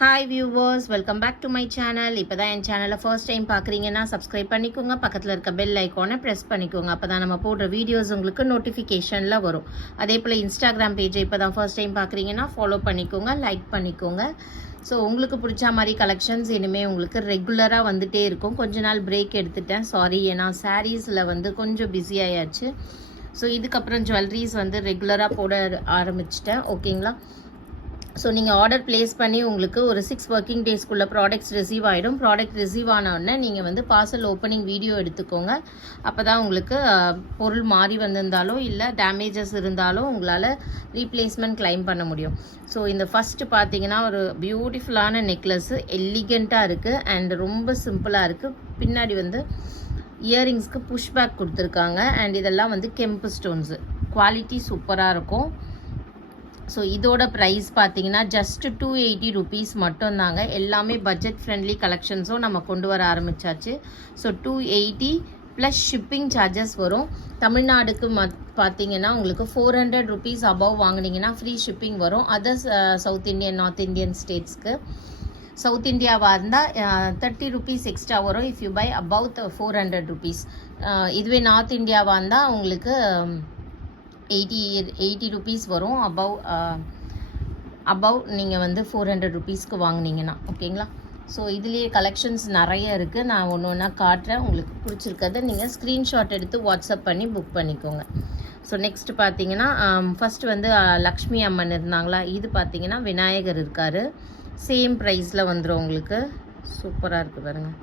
Hi viewers, welcome back to my channel. இப்போ தான் என் சேனலை ஃபர்ஸ்ட் டைம் பார்க்குறீங்கன்னா சப்ஸ்கிரைப் பண்ணிக்கோங்க. பக்கத்தில் இருக்க பெல் ஐக்கானை ப்ரெஸ் பண்ணிக்கோங்க. அப்போ தான் நம்ம போடுற வீடியோஸ் உங்களுக்கு நோட்டிஃபிகேஷனில் வரும். அதே போல் இன்ஸ்டாகிராம் பேஜை இப்போ தான் ஃபர்ஸ்ட் டைம் பார்க்குறீங்கன்னா ஃபாலோ பண்ணிக்கோங்க, லைக் பண்ணிக்கோங்க. ஸோ உங்களுக்கு பிடிச்ச மாதிரி கலெக்ஷன்ஸ் இனிமேல் உங்களுக்கு ரெகுலராக வந்துகிட்டே இருக்கும். கொஞ்ச நாள் பிரேக் எடுத்துட்டேன், சாரி. ஏன்னா சாரீஸில் வந்து கொஞ்சம் பிஸி ஆயாச்சு. ஸோ இதுக்கப்புறம் ஜுவல்லரிஸ் வந்து ரெகுலராக போட ஆரம்பிச்சிட்டேன். ஓகேங்களா? ஸோ நீங்கள் ஆர்டர் ப்ளேஸ் பண்ணி உங்களுக்கு ஒரு 6 ஒர்க்கிங் டேஸ்க்குள்ளே ப்ராடக்ட்ஸ் ரிசீவ் ஆகிடும். ப்ராடக்ட் ரிசீவ் ஆனோடனே நீங்கள் வந்து பார்சல் ஓப்பனிங் வீடியோ எடுத்துக்கோங்க. அப்போ தான் உங்களுக்கு பொருள் மாறி வந்திருந்தாலோ இல்லை டேமேஜஸ் இருந்தாலோ உங்களால் ரீப்ளேஸ்மெண்ட் கிளைம் பண்ண முடியும். ஸோ இந்த ஃபஸ்ட்டு பார்த்தீங்கன்னா ஒரு பியூட்டிஃபுல்லான நெக்லஸ்ஸு, எலிகண்ட்டாக இருக்குது அண்ட் ரொம்ப சிம்பிளாக இருக்குது. பின்னாடி வந்து இயரிங்ஸ்க்கு புஷ்பேக் கொடுத்துருக்காங்க அண்ட் இதெல்லாம் வந்து கெம்பு ஸ்டோன்ஸு, குவாலிட்டி சூப்பராக இருக்கும். ஸோ இதோட ப்ரைஸ் பார்த்தீங்கன்னா ஜஸ்ட் 280 ருபீஸ் மட்டும்தாங்க. எல்லாமே பட்ஜெட் ஃப்ரெண்ட்லி கலெக்ஷன்ஸும் நம்ம கொண்டு வர ஆரம்பித்தாச்சு. ஸோ 280 ப்ளஸ் ஷிப்பிங் சார்ஜஸ் வரும். தமிழ்நாடுக்கு பார்த்தீங்கன்னா உங்களுக்கு 400 ருபீஸ் அபவ் வாங்கினீங்கன்னா ஃப்ரீ ஷிப்பிங் வரும். Others south Indian, north Indian ஸ்டேட்ஸ்க்கு. சவுத் இந்தியாவாக இருந்தால் 30 ருபீஸ் எக்ஸ்ட்ரா வரும் if you buy above 400 rupees. இதுவே நார்த் இந்தியாவாக இருந்தால் உங்களுக்கு 80 ருபீஸ் வரும் அபவ் நீங்கள் வந்து 400 ருபீஸ்க்கு வாங்கினீங்கன்னா. ஓகேங்களா? ஸோ இதுலேயே கலெக்ஷன்ஸ் நிறைய இருக்குது. நான் ஒன்று ஒன்றா காட்டுறேன். உங்களுக்கு பிடிச்சிருக்கிறத நீங்கள் ஸ்க்ரீன்ஷாட் எடுத்து வாட்ஸ்அப் பண்ணி புக் பண்ணிக்கோங்க. ஸோ நெக்ஸ்ட் பார்த்தீங்கன்னா ஃபஸ்ட்டு வந்து லக்ஷ்மி அம்மன் இருந்தாங்களா, இது பார்த்தீங்கன்னா விநாயகர் இருக்கார். சேம் ப்ரைஸில் வந்துடும் உங்களுக்கு. சூப்பராக இருக்குது பாருங்கள்,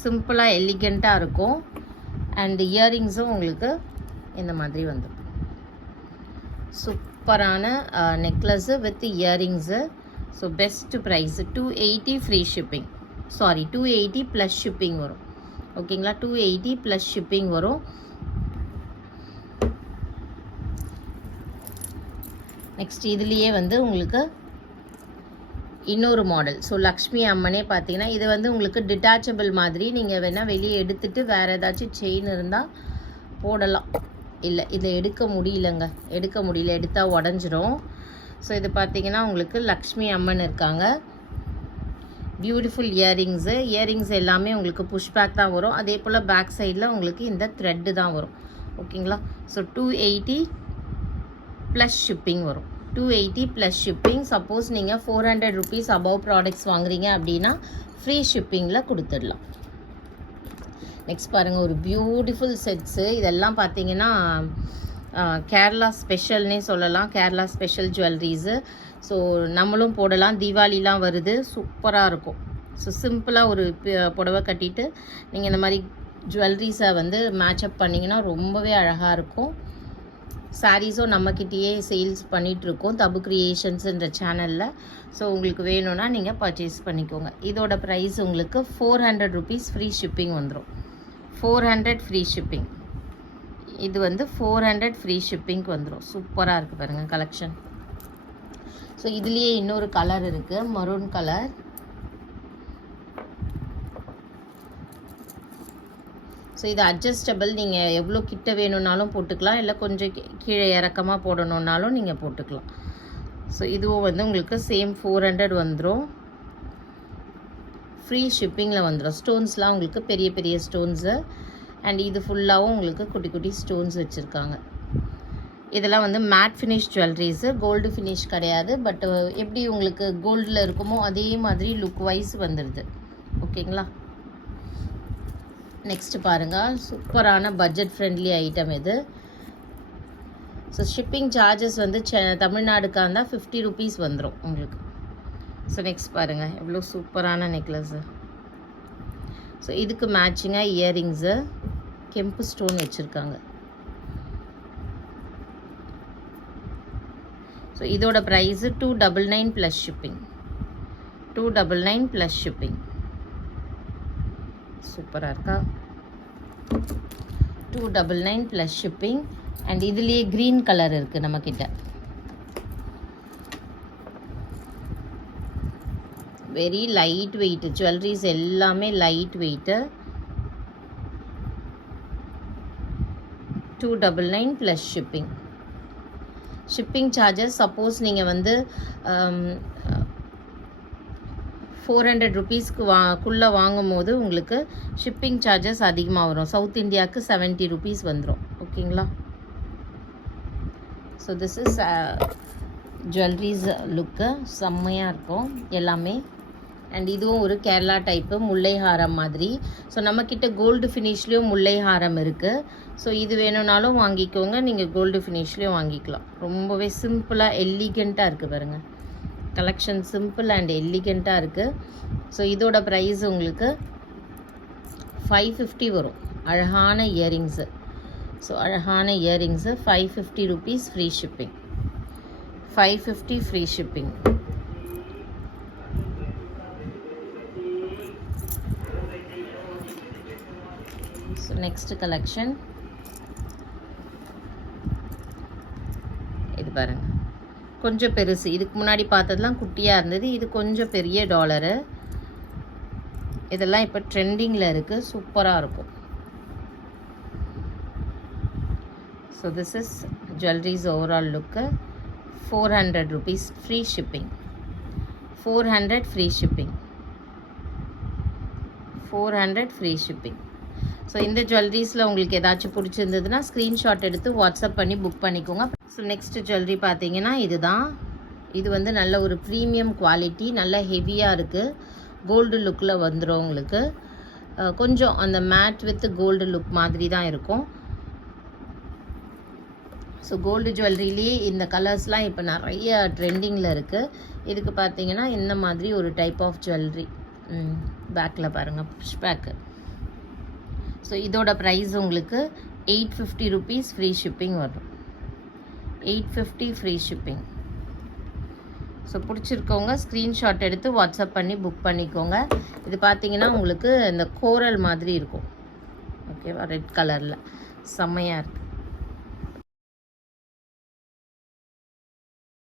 சிம்பிளாக எலிகண்ட்டாக இருக்கும். அண்ட் இயரிங்ஸும் உங்களுக்கு இந்த மாதிரி வந்துடும். சூப்பரான necklace with earrings. So best price 280 free shipping. Sorry, 280 plus shipping வரும். ஓகேங்களா? 280 ப்ளஸ் ஷிப்பிங் வரும். நெக்ஸ்ட் இதுலேயே வந்து உங்களுக்கு இன்னொரு மாடல். ஸோ லக்ஷ்மி அம்மனே பார்த்தீங்கன்னா இது வந்து உங்களுக்கு டிட்டாச்சபிள் மாதிரி. நீங்கள் வேணால் வெளியே எடுத்துகிட்டு வேறு ஏதாச்சும் செயின் இருந்தால் போடலாம். இல்லை, இதை எடுக்க முடியலங்க, எடுத்தால் உடஞ்சிரும். ஸோ இது பார்த்தீங்கன்னா உங்களுக்கு லக்ஷ்மி அம்மன் இருக்காங்க. பியூட்டிஃபுல் இயரிங்ஸ் எல்லாமே உங்களுக்கு புஷ்பேக் தான் வரும். அதே போல் பேக் சைடில் உங்களுக்கு இந்த த்ரெட்டு தான் வரும். ஓகேங்களா? ஸோ 280 ப்ளஸ் ஷிப்பிங் வரும். 280 ப்ளஸ் ஷிப்பிங். சப்போஸ் நீங்கள் 400 ருபீஸ் அபவ் ப்ராடக்ட்ஸ் வாங்குறீங்க அப்படின்னா ஃப்ரீ ஷிப்பிங்கில் கொடுத்துடலாம். நெக்ஸ்ட் பாருங்கள், ஒரு பியூட்டிஃபுல் செட்ஸு. இதெல்லாம் பார்த்தீங்கன்னா கேரளா ஸ்பெஷல்னே சொல்லலாம். Kerala special jewelleries. ஸோ நம்மளும் போடலாம். தீபாவளிலாம் வருது, சூப்பராக இருக்கும். ஸோ சிம்பிளாக ஒரு புடவை கட்டிட்டு நீங்கள் இந்த மாதிரி ஜுவல்லரிஸை வந்து மேட்சப் பண்ணிங்கன்னா ரொம்பவே அழகாக இருக்கும். சாரீஸும் நம்மக்கிட்டேயே சேல்ஸ் பண்ணிகிட்ருக்கோம் தபு க்ரியேஷன்ஸுன்ற சேனலில். ஸோ உங்களுக்கு வேணும்னா நீங்கள் பர்ச்சேஸ் பண்ணிக்கோங்க. இதோட ப்ரைஸ் உங்களுக்கு 400 ருபீஸ் ஃப்ரீ ஷிப்பிங் வந்துடும். 400 ஃப்ரீ ஷிப்பிங். இது வந்து 400 ஃப்ரீ ஷிப்பிங்க்கு வந்துடும். சூப்பராக இருக்குது பாருங்கள் கலெக்ஷன். ஸோ இதுலேயே இன்னொரு கலர் இருக்குது, மரூன் கலர். ஸோ இது அட்ஜஸ்டபிள். நீங்கள் எவ்வளோ கிட்ட வேணும்னாலும் போட்டுக்கலாம், இல்லை கொஞ்சம் கீழே இறக்கமாக போடணுன்னாலும் நீங்கள் போட்டுக்கலாம். ஸோ இதுவும் வந்து உங்களுக்கு சேம் 400 வந்துடும். ஃப்ரீ ஷிப்பிங்கில் வந்துடும். ஸ்டோன்ஸ்லாம் உங்களுக்கு பெரிய பெரிய ஸ்டோன்ஸு அண்ட் இது ஃபுல்லாகவும் உங்களுக்கு குட்டி குட்டி ஸ்டோன்ஸ் வச்சுருக்காங்க. இதெல்லாம் வந்து matte finish jewelleries, gold finish கிடையாது. பட் எப்படி உங்களுக்கு கோல்டில் இருக்குமோ அதே மாதிரி லுக் வைஸ் வந்துடுது. ஓகேங்களா? நெக்ஸ்ட்டு பாருங்கள், சூப்பரான பட்ஜெட் ஃப்ரெண்ட்லி ஐட்டம் இது. ஸோ ஷிப்பிங் சார்ஜஸ் வந்து தமிழ்நாடுக்காக இருந்தால் 50 ருபீஸ் வந்துடும் உங்களுக்கு. ஸோ நெக்ஸ்ட் பாருங்கள், எவ்வளோ சூப்பரான நெக்லஸ்ஸு. ஸோ இதுக்கு மேட்சிங்காக இயரிங்ஸு, கெம்பு ஸ்டோன் வச்சுருக்காங்க. ஸோ இதோட price 299 plus shipping. 299 plus shipping. சூப்பராக இருக்கா? 299 ப்ளஸ் ஷிப்பிங். அண்ட் இதுலேயே க்ரீன் கலர் இருக்குது நம்மக்கிட்ட. வெரி லைட் வெயிட் ஜுவல்லரிஸ், எல்லாமே light weight. 299 plus shipping. Shipping charges suppose நீங்கள் வந்து 400 ருபீஸ்க்கு குள்ளே வாங்கும் போது உங்களுக்கு ஷிப்பிங் சார்ஜஸ் அதிகமாக வரும். சவுத் இந்தியாவுக்கு 70 ருபீஸ் வந்துடும். ஓகேங்களா? ஸோ திஸ் இஸ் ஜுவல்லரிஸ் லுக்கு செம்மையாக இருக்கும் எல்லாமே. அண்ட் இதுவும் ஒரு கேரளா டைப்பு முல்லை ஹாரம் மாதிரி. ஸோ நம்மக்கிட்ட கோல்டு ஃபினிஷ்லேயும் முல்லை ஹாரம் இருக்குது. ஸோ இது வேணும்னாலும் வாங்கிக்கோங்க, நீங்கள் கோல்டு ஃபினிஷ்லேயும் வாங்கிக்கலாம். ரொம்பவே சிம்பிளாக எலிகண்ட்டாக இருக்குது பாருங்கள். கலெக்ஷன் சிம்பிள் அண்ட் எலிகண்ட்டாக இருக்குது. ஸோ இதோட ப்ரைஸ் உங்களுக்கு 550 வரும். அழகான இயரிங்ஸு. ஸோ அழகான earrings 550 rupees free shipping. 550 free shipping. So next collection இது பாருங்கள், கொஞ்சம் பெருசு. இதுக்கு முன்னாடி பார்த்ததுலாம் குட்டியாக இருந்தது, இது கொஞ்சம் பெரிய டாலரு. இதெல்லாம் இப்போ ட்ரெண்டிங்கில் இருக்குது, சூப்பராக இருக்கும். So this is jewelleries overall look. 400 rupees free shipping. 400 free shipping. 400 free shipping. So இந்த ஜுவல்லரிஸில் உங்களுக்கு ஏதாச்சும் பிடிச்சிருந்ததுன்னா ஸ்க்ரீன்ஷாட் எடுத்து வாட்ஸ்அப் பண்ணி புக் பண்ணிக்கோங்க. ஸோ நெக்ஸ்ட் ஜுவல்லரி பார்த்தீங்கன்னா இதுதான். இது வந்து நல்ல ஒரு ப்ரீமியம் குவாலிட்டி, நல்ல ஹெவியாக இருக்குது. கோல்டு லுக்கில் வந்துடும் உங்களுக்கு. கொஞ்சம் அந்த மேட் வித் கோல்டு லுக் மாதிரி தான் இருக்கும். ஸோ கோல்டு ஜுவல்லரிலேயே இந்த கலர்ஸ்லாம் இப்போ நிறைய ட்ரெண்டிங்கில் இருக்குது. இதுக்கு பார்த்தீங்கன்னா இந்த மாதிரி ஒரு டைப் ஆஃப் ஜுவல்லரி. பேக்கில் பாருங்கள், புஷ் பேக்கு. ஸோ இதோட ப்ரைஸ் உங்களுக்கு 850 ருபீஸ் ஃப்ரீ ஷிப்பிங் வரும். 850 ஃப்ரீ ஷிப்பிங். ஸோ பிடிச்சிருக்கவங்க ஸ்க்ரீன்ஷாட் எடுத்து வாட்ஸ்அப் பண்ணி புக் பண்ணிக்கோங்க. இது பார்த்தீங்கன்னா உங்களுக்கு இந்த கோரல் மாதிரி இருக்கும். ஓகேவா? ரெட் கலரில் செம்மையாக இருக்குது.